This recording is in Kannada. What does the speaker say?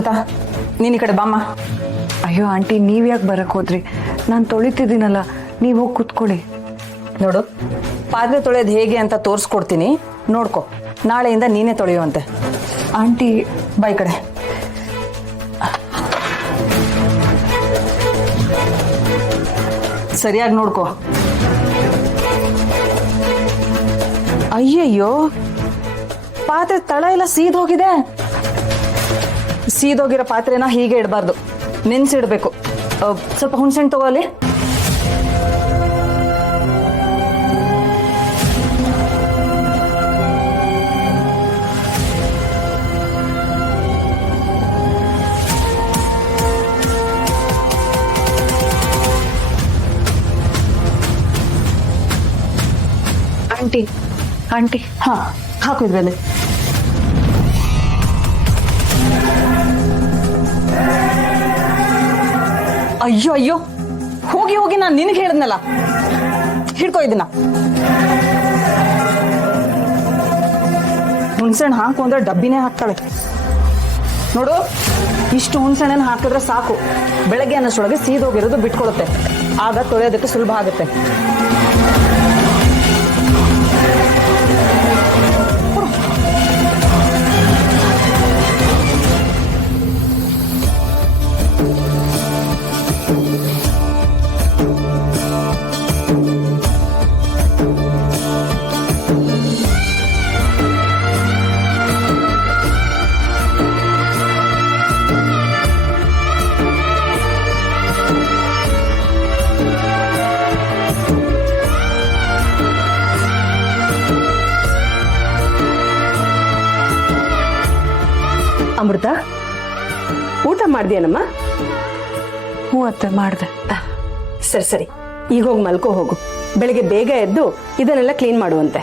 ಅಮೃತ ನೀನ್ ಈ ಕಡೆ ಬಾಮ್ಮ. ಅಯ್ಯೋ ಆಂಟಿ ನೀವ್ ಯಾಕೆ ಬರಕ್ ಹೋದ್ರಿ? ನಾನು ತೊಳಿತಿದ್ದೀನಲ್ಲ, ನೀವು ಹೋಗಿ ಕುತ್ಕೊಳ್ಳಿ. ನೋಡು, ಪಾತ್ರೆ ತೊಳೆಯೋದು ಹೇಗೆ ಅಂತ ತೋರಿಸ್ಕೊಡ್ತೀನಿ, ನೋಡ್ಕೊ. ನಾಳೆಯಿಂದ ನೀನೇ ತೊಳೆಯುವಂತೆ. ಆಂಟಿ ಬಾಯ್ ಕಡೆ. ಸರಿಯಾಗಿ ನೋಡ್ಕೊ. ಅಯ್ಯಯ್ಯೋ, ಪಾತ್ರೆ ತಳ ಎಲ್ಲ ಸೀದೋಗಿದೆ. ಸೀದೋಗಿರೋ ಪಾತ್ರೆನ ಹೀಗೆ ಇಡಬಾರ್ದು, ನೆನ್ಸಿಡ್ಬೇಕು. ಸ್ವಲ್ಪ ಹುಣಸೆಹಣ್ಣು ತಗೋಲಿ. ಆಂಟಿ ಆಂಟಿ ಹಾ, ಹಾಕು ಇದ್ರಲ್ಲಿ. ಅಯ್ಯೋ ಅಯ್ಯೋ, ಹೋಗಿ ಹೋಗಿ ನಾನು ನಿನಗೆ ಹೇಳಿದ್ನಲ್ಲ, ಹಿಡ್ಕೋ ಇದನ್ನ. ಹುಣಸೆಹಣ್ಣು ಹಾಕು ಅಂದ್ರೆ ಡಬ್ಬಿನೇ ಹಾಕ್ತಾಳೆ ನೋಡು. ಇಷ್ಟು ಹುಣಸೆಹಣ್ಣನ್ನು ಹಾಕಿದ್ರೆ ಸಾಕು, ಬೆಳಗ್ಗೆ ಅನ್ನೋಷ್ಟೊಳಗೆ ಸೀದೋಗಿರೋದು ಬಿಟ್ಕೊಳುತ್ತೆ. ಆಗ ತೊಳೆಯೋದಕ್ಕೆ ಸುಲಭ ಆಗುತ್ತೆ. ಅಮೃತ, ಊಟ ಮಾಡ್ದೇನಮ್ಮ? ಹ್ಞೂ ಅತ್ತೆ ಮಾಡಿದೆ. ಸರಿ ಸರಿ, ಈಗ ಹೋಗಿ ಮಲ್ಕೋ ಹೋಗು. ಬೆಳಿಗ್ಗೆ ಬೇಗ ಎದ್ದು ಇದನ್ನೆಲ್ಲ ಕ್ಲೀನ್ ಮಾಡುವಂತೆ.